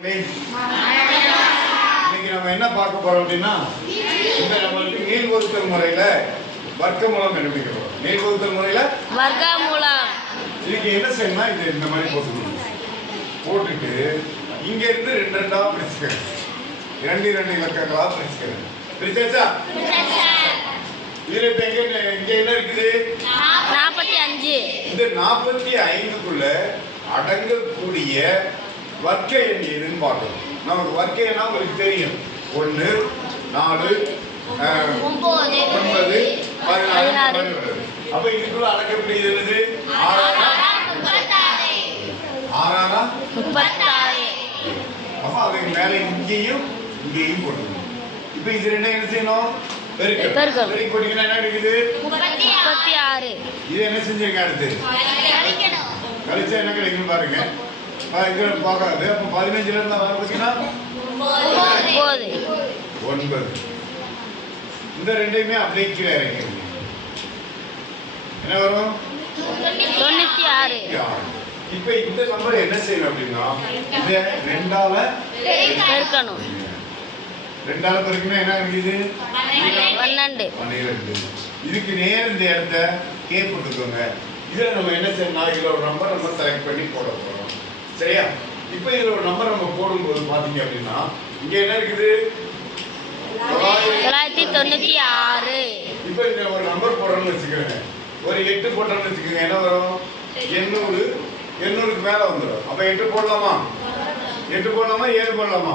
இன்னைக்கு நம்ம என்ன பார்க்க போறோம் அப்படின்னா, இந்த நம்மளுக்கு நீள்வகுத்தல் முறையில வர்க்கமூலம் கண்டுபிடிக்கிறோம். நீள்வகுத்தல் முறையில வர்க்கமூலம். இதுக்கு என்ன செய்யணும்னா, இது இந்த மாதிரி போட்டுட்டு இங்க இருந்து ரெண்டு ரெண்டா பிரிச்சுக்கிறேன். இரண்டு இலக்கங்களா பிரிச்சுக்கிறேன். பிரிச்சாச்சா? இதுல இப்ப இங்க என்ன இருக்குது? 45. இந்த 45க்குள்ள அடங்கக்கூடிய வர்க்க எண் எதுன்னு பார்க்கணும். நமக்கு வர்க்க எண்ணா உங்களுக்கு தெரியும். 1, 4, 9, 16. அப்ப இதுக்குள்ள அடங்கக்கூடியது என்னது? 36. அப்ப அதுக்கு மேல இங்கேயும் போட்டுக்கணும். இப்ப இது ரெண்டும் என்ன செய்யணும்? பெருக்கி போட்டீங்கன்னா என்ன இருக்குது? 36. இது என்ன செஞ்சிருங்க? அடுத்து கழிச்சா என்ன கிடைக்கும் பாருங்க. பார்க்காது. அப்ப 15ல இருந்தா பார்த்தீங்கன்னா 9. இந்த ரெண்டையுமே அப்படியே கீழே இறங்கிருங்க. என்ன வரும்? 96. இப்ப இந்த நம்பர் என்ன செய்யணும் அப்படின்னா, இத 2ஆல பெருக்கணும். 2ஆல பெருக்கினா என்ன இருக்குது? 12. இதுக்கு நேர் இந்த இடத்த கே போட்டுக்கோங்க. இதுல நம்ம என்ன செய்யணும்? இதுல ஒரு நம்பர் நம்ம செலக்ட் பண்ணி போட போறோம். சரியா? இப்ப இதுல ஒரு நம்பர் நம்ம போடும்போது பாத்தீங்க அப்படின்னா, இங்க என்ன இருக்குது? 996. இப்ப இந்த ஒரு நம்பர் போடுறோம்னு வச்சுக்கோங்க. ஒரு 8 போட்டோம்னு வச்சுக்கோங்க. என்ன வரும்? 800. 800க்கு மேல வந்துடும். அப்ப 8 போடலாமா? 8 போடலாமா? 7 போடலாமா?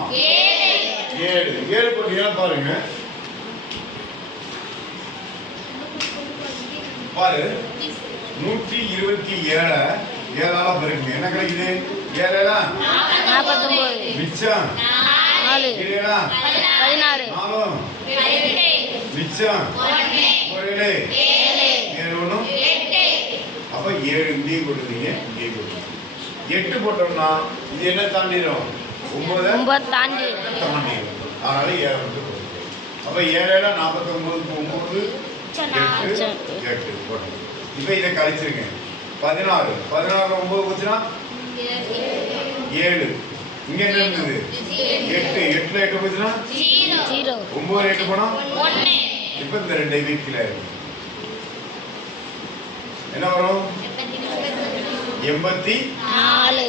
7 போட்டீங்கன்னா பாருங்க. பாரு, 127 7ஆல பெருக்குங்க. என்ன கிடைக்குது? 7 49. மிச்சம் 4. 16. 4 மிச்சம் 1 அப்ப 7 இங்கே போட்டுருந்தீங்க, இங்கே போட்டுருங்க. 8 போட்டோம்னா இது என்ன தாண்டிடும்? 9 தாண்டிடும். அதனால 7 வந்து அப்ப 7 49க்கு 9 8 போட்டோம். இப்ப இதை கழிச்சிருங்க. 16 9 போச்சுன்னா 7. இங்க என்ன இருந்தது? 8 8ல 8 போச்சுன்னா 0. 9 8 போனா 1. இப்ப இந்த ரெண்டை வீட்ல என்ன வரும்? 84.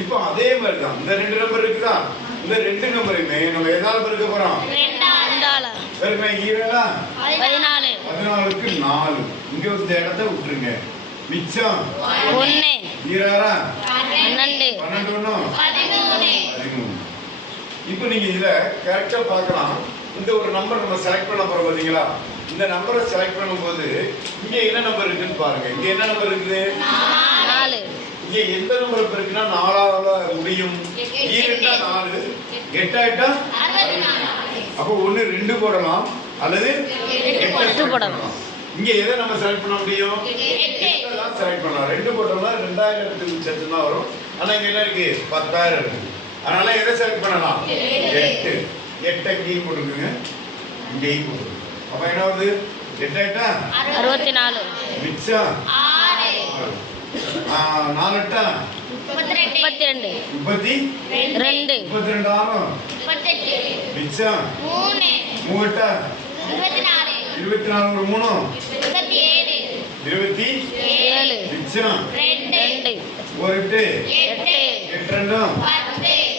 இப்ப அதே மாதிரி தான் இந்த ரெண்டு நம்பர் இருக்குதா? இந்த ரெண்டு நம்பரையுமே நம்ம எதால பெருக்க போறோம்? 2ஆல. பெருமை 14. 14க்கு 4. இங்க இந்த இடத்தை விட்டுருங்க. மிச்சம் 1. 12 13. இப்போ நீங்க இதுல கரெக்டா பார்க்கலாம். இந்த ஒரு நம்பர் நம்ம செலக்ட் பண்ண போறோம் பாத்தீங்களா? இந்த நம்பரை செலக்ட் பண்ணும்போது இங்க என்ன நம்பர் இருக்குன்னு பாருங்க. இங்க என்ன நம்பர் இருக்குது? 4. இங்க எந்த நம்பர் பெருக்குனா 4ஆல முடியும்? 2 4 8 ஆயிட்டா 64. அப்ப 1 2 போடலாம் அல்லது 8 போடலாம். இங்க எதை நம்ம செலக்ட் பண்ண முடியும்? 8 தான் செலக்ட் பண்ணலாம். 2 போட்டோம்னா 2000க்கு சேர்த்து தான் வரும். ஆனா இங்க என்ன இருக்கு? 10000 இருக்கு. அதனால எதை செலக்ட் பண்ணலாம்? 8 கீ போட்டுருங்க. இங்க போட்டுருங்க. அப்ப என்ன ஆகுது? 8 ஆயிட்டா 64. மிச்சம் 6 4 8 32. 32 ஆகும். மிச்சம் 3 8 24 ஒரு 3 27 மிச்சம் 2 ஒரு 8 8 2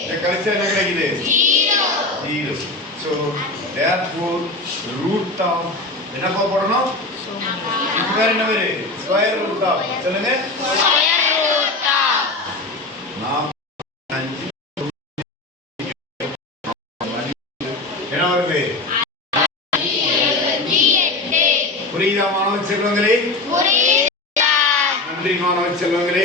இந்த கழிச்சா என்ன கிடைக்குது? 0. So therefore root of என்ன போடணும்? இது பேர் என்ன பேரு? Square root of. சொல்லுங்க. Square root of. 45 என்ன வருது? புரியுதா மாணவ செல்வங்களே? நன்றி மாணவ செல்வங்களே.